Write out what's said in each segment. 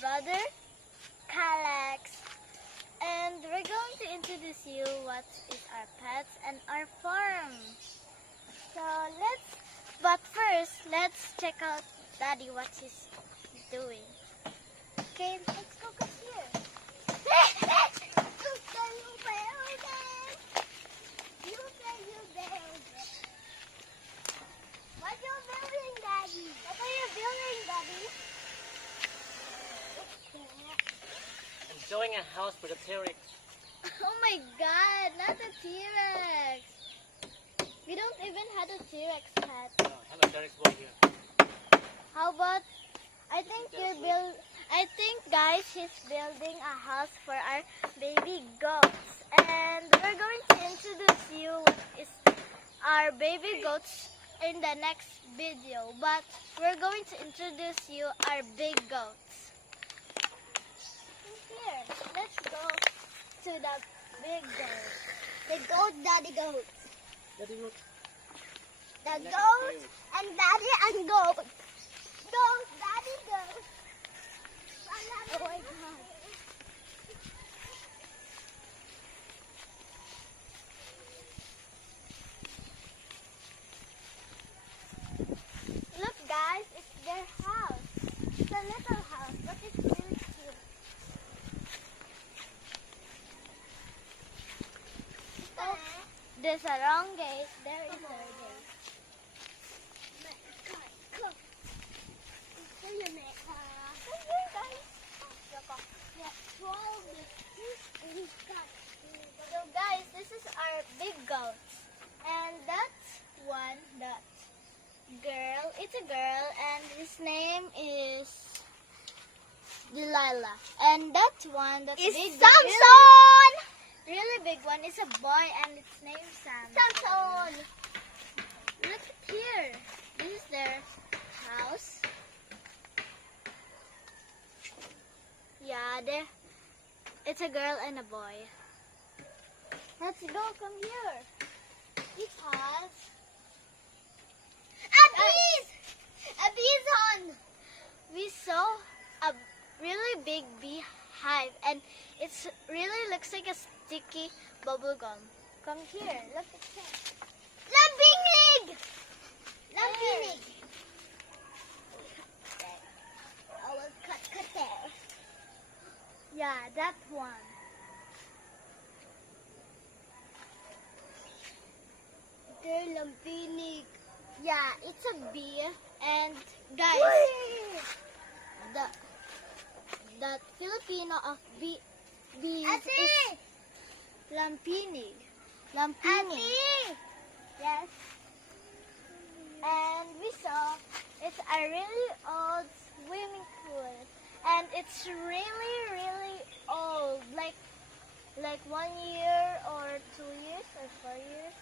brother, Calex. And we're going to introduce you what is our pets and our farm. So but first, let's check out Daddy what he's doing. Okay, let's go here. What you building, Daddy? What are you building, Daddy? I'm building a house for the T-Rex. Oh my God, not a T-Rex. We don't even have a T-Rex cat. Oh, hello, T-Rex boy here. How about, I think guys, he's building a house for our baby goats. And we're going to introduce you what is our baby goats in the next video. But we're going to introduce you our big goats. Here, let's go to the big goat. The goat, daddy goat. Daddy, look. The goat and daddy and goat. Goat, daddy, goat. Oh my God. Look guys, it's their house. It's a little house, but it's really cute. Oh, there's a wrong gate. There is a gate. So guys, this is our big goats. And that's one, that girl. It's a girl and his name is Delilah. And that one, that's Is big, Samson! really big one is a boy and its name Sam. Samson! Look here. This is their house. Yeah, it's a girl and a boy. Let's go, come here. It has a bison. We saw a really big beehive and it really looks like a sticky bubble gum. Come here, look at it. Lambinig! Lambinig. I will cut there. Yeah, that one. They're lambinig. Yeah, it's a bee. And guys, the Filipino of bees is lampinig. Lampinig. Yes. And we saw it's a really old swimming pool. And it's really, really old. Like 1 year or 2 years or 4 years.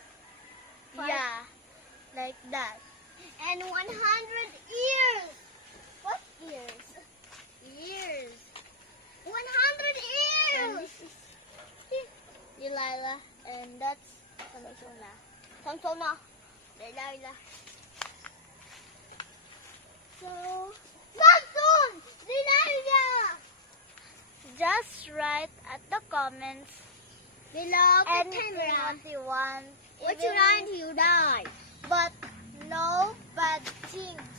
Yeah, like that. And 100 years. What years? Years. 100 And years. this is Delilah, and that's Samsona. Samsona. Delilah. So, Samson! Delilah! just write at the comments Below the anything camera. what you want. What you even- want, you die. But no bad things.